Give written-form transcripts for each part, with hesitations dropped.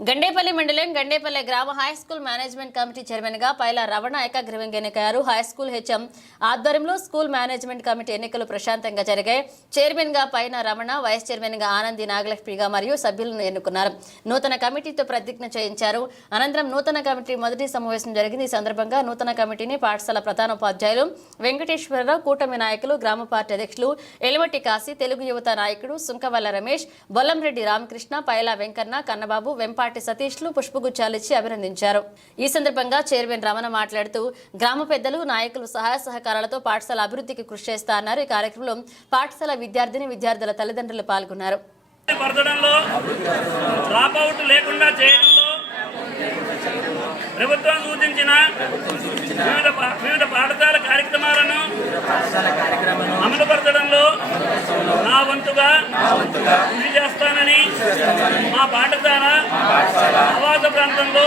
గండేపల్లి మండలం గండేపల్లి గ్రామ high school management committee chairman గా పైల రమణ ఏకగ్రీవంగా ఎన్నికయ్యారు. హైస్కూల్ హెచ్ఎం ఆధ్వర్యంలో స్కూల్ మేనేజ్మెంట్ కమిటీ ఎన్నికలు ప్రశాంతంగా జరిగాయి. చైర్మన్ గా పైన రమణ, వైస్ చైర్మన్ గా ఆనంది నాగలక్ష్మిగా మరియు సభ్యులను ఎన్నుకున్నారు. నూతన కమిటీతో ప్రతిజ్ఞ చేయించారు. అనంతరం నూతన కమిటీ మొదటి సమావేశం జరిగింది. ఈ సందర్భంగా నూతన కమిటీని పాఠశాల ప్రధానోపాధ్యాయులు వెంకటేశ్వరరావు, కూటమి నాయకులు, గ్రామ పార్టీ అధ్యక్షులు ఎలిమట్టి కాశీ, తెలుగు యువత నాయకుడు సుంకవల్ల రమేష్, బొల్లంరెడ్డి రామకృష్ణ, పైల వెంకన్న, కన్నబాబు, వెంపాటి సతీష్లు పుష్పగుచ్చాలిచ్చి అభినందించారు. ఈ సందర్భంగా చైర్మన్ రమణ మాట్లాడుతూ గ్రామ పెద్దలు, నాయకులు సహాయ సహకారాలతో పాఠశాల అభివృద్ధికి కృషి చేస్తా అన్నారు. ఈ కార్యక్రమంలో పాఠశాల విద్యార్థుల తల్లిదండ్రులు పాల్గొన్నారు. ప్రభుత్వం సూచించిన వివిధ పాఠశాల కార్యక్రమాలను అమలుపరచడంలో నా వంతుగా కృషి చేస్తానని మా పాఠశాల ఆవాస ప్రాంతంలో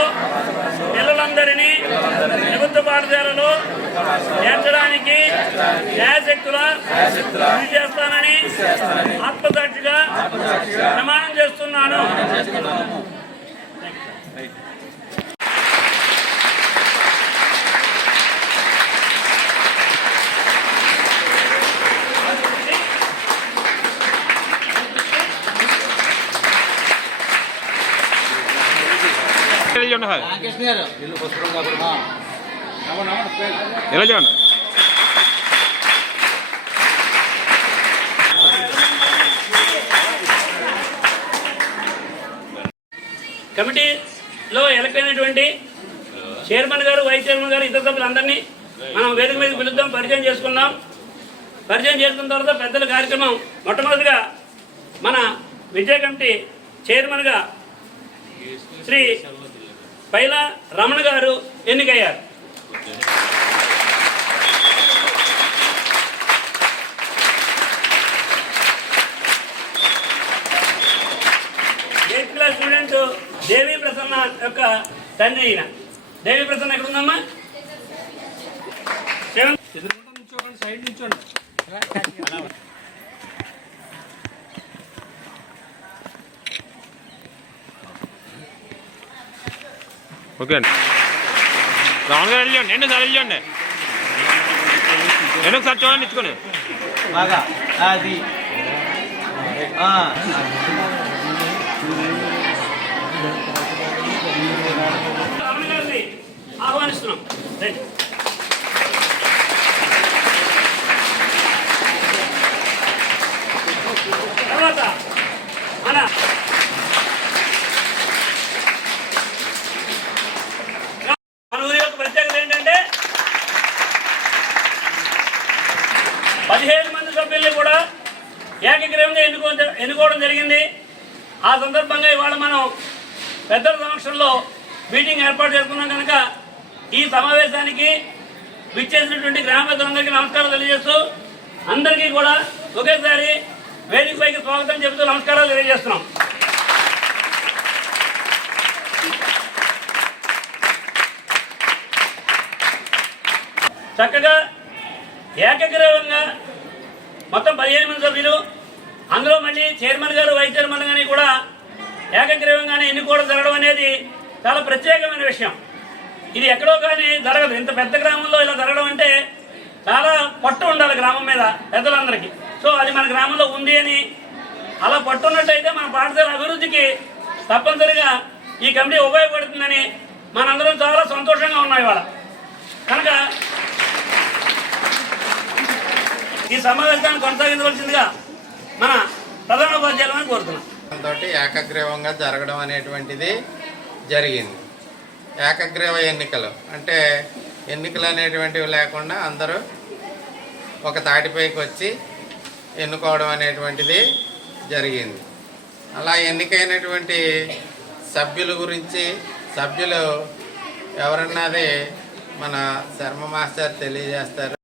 పిల్లలందరినీ ప్రభుత్వ పాఠశాలలో చేర్చడానికి శాయశక్తుల కృషి చేస్తానని ఆత్మసాక్షిగా ప్రమాణం చేస్తున్నాను. కమిటీలో ఎలక్టైనటువంటి చైర్మన్ గారు, వైస్ చైర్మన్ గారు, ఇతర సభ్యులందరినీ మనం వేదిక మీద పిలుద్దాం, పరిచయం చేసుకుందాం. పరిచయం చేసుకున్న తర్వాత పెద్దల కార్యక్రమం. మొట్టమొదటిగా మన విజయ కమిటీ చైర్మన్గా శ్రీ పైల రమణ గారు ఎన్నికయ్యారు. ఎయిత్ క్లాస్ స్టూడెంట్ దేవి ప్రసన్న యొక్క తండ్రి అయిన దేవి ప్రసన్న ఎక్కడుందమ్మా? సైడ్ నుంచోండి. ఓకే అండి, రావును గారు వెళ్ళండి, సార్ వెళ్ళండి, ఒకసారి చూడండి ఇచ్చుకొని బాగా అది ఆహ్వానిస్తున్నాం. తర్వాత మన ఊరి యొక్క ప్రత్యేకత ఏంటంటే 15 మంది సభ్యుల్ని కూడా ఏకగ్రీవంగా ఎన్నుకోవడం జరిగింది. ఆ సందర్భంగా ఇవాళ మనం పెద్దల సమక్షంలో మీటింగ్ ఏర్పాటు చేసుకున్నాం కనుక ఈ సమావేశానికి విచ్చేసినటువంటి గ్రామ పెద్దలందరికీ నమస్కారాలు తెలియజేస్తూ అందరికీ కూడా ఒకేసారి వేదికపైకి స్వాగతం చెబుతూ నమస్కారాలు తెలియజేస్తున్నాం. చక్కగా ఏకగ్రీవంగా మొత్తం 15 మంది సభ్యులు, అందులో మళ్ళీ చైర్మన్ గారు, వైస్ చైర్మన్ గారిని కూడా ఏకగ్రీవంగానే ఎన్నుకోవడం జరగడం అనేది చాలా ప్రత్యేకమైన విషయం. ఇది ఎక్కడో కానీ జరగదు. ఇంత పెద్ద గ్రామంలో ఇలా జరగడం అంటే చాలా పట్టు ఉండాలి గ్రామం మీద పెద్దలందరికీ. సో అది మన గ్రామంలో ఉంది అని అలా పట్టున్నట్టయితే మన పాఠశాల అభివృద్ధికి తప్పనిసరిగా ఈ కమిటీ ఉపయోగపడుతుందని మనందరం చాలా సంతోషంగా ఉన్నాం ఇవాళ. కనుక ఈ సమావేశాన్ని కొనసాగించవలసిందిగా మన ప్రధానోపాధ్యాయులను కోరుతున్నాం. ఏకగ్రీవంగా జరగడం అనేటువంటిది జరిగింది. ఏకగ్రీవ ఎన్నికలు అంటే ఎన్నికలు అనేటువంటివి లేకుండా అందరూ ఒక తాటిపైకి వచ్చి ఎన్నుకోవడం అనేటువంటిది జరిగింది. అలా ఎన్నికైనటువంటి సభ్యుల గురించి సభ్యులు ఎవరన్నది మన శర్మ మాస్టర్ తెలియజేస్తారు.